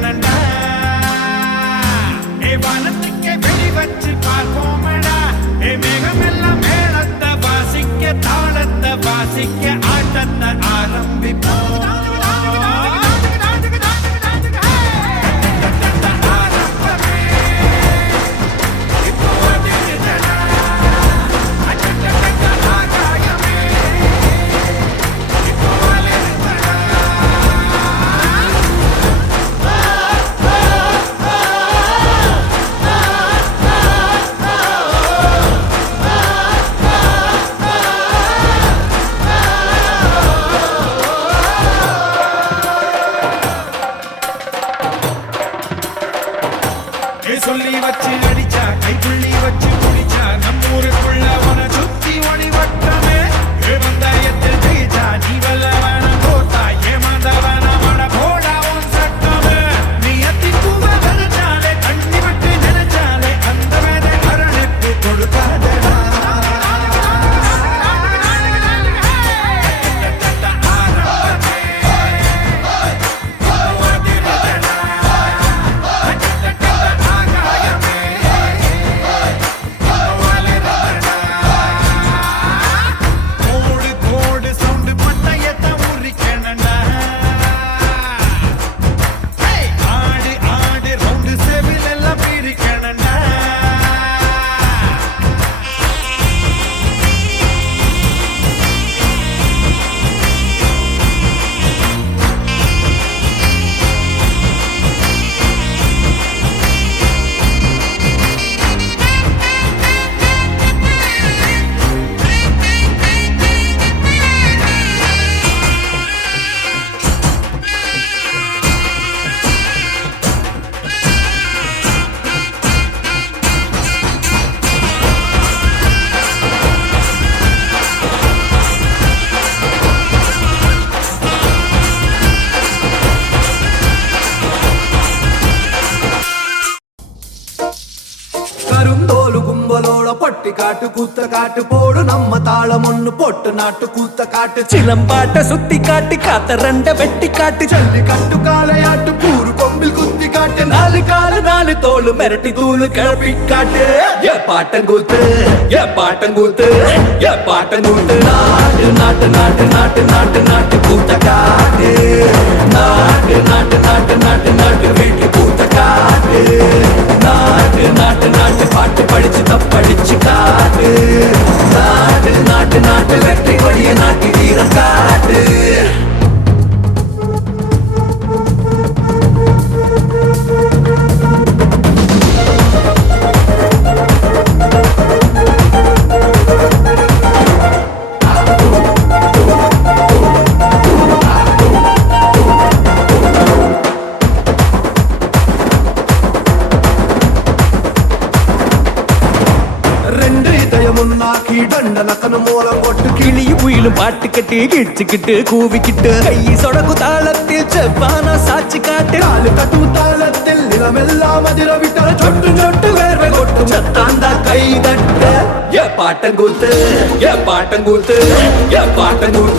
பிரிக்கணண்டா வானத்துக்கே வெளி வச்சு பார்ப்போமடா மேகமெல்லாம் மேளத்தை வாசிக்க தாளத்தை வாசிக்க ஆட்டத்தை ஆரம்பிப்போம் சொல்லி வச்சு அடிச்சா கைப்புள்ளி வச்சு முடிச்சா நம்மூருக்குள்ள உன சுத்தி ஒளி வட்டமே வந்தாயத்தில் ஜெயிச்சா நீ வல்ல வேணாம் போட்டா ஏமாந்த வேணாம் மட போடா உன் சட்டமே நீ அத்தி பூவ நினைச்சாலே தண்ணி விட்டு நினைச்சாலே அந்த வேலை அரணிப்பு கொடுக்காதடா பொட்டி காட்டு கூத்த காட்டு போடு நம்ம தாளம் ஒண்ணு போட்டு நாட்டு கூத்த காட்டு சிலம்பாட்ட சுத்தி காட்டி காத்த ரெண்ட வெட்டி காட்டு ஜல்லி கட்டு காளையாட்டு கூறு கொம்பில் குத்தி காட்டு நாலு காலு நாலு தோளு மிரட்டி தூளு கிளப்பி காட்டு ஏ பாட்டங்கூத்து ஏ பாட்டங்கூத்து ஏ பாட்டங்கூத்து நாட்டு நாட்டு நாட்டு நாட்டு நாட்டு நாட்டு கூத்த காட்டு நாட்டு நாட்டு நாட்டு நாட்டு நாட்டு வீட்டு கூத்த காட்டு நாட்டு நாட்டு நாட்டு பாட்டு படிச்சு தப்படிச்சு காட்டு நாட்டு நாட்டு நாட்டு வெற்றி வழிய நாட்டி வீரம் காட்டு கிளியும் குயிலும் பாட்டு கட்டி கிடிச்சுக்கிட்டு கூவிக்கிட்டு கை சொடக்கு தாளத்தில் செவ்வானா சாட்சி காட்டு காலு கட்டும் தாளத்தில் நிலமெல்லாம் அதிர விட்டால் சொட்டு சொட்டு வேர்வை கொட்டும் சத்தாந்தா கை தட்ட ஏ பாட்டங்கூத்து ஏ பாட்டங்கூத்து ஏ பாட்டங்கூத்து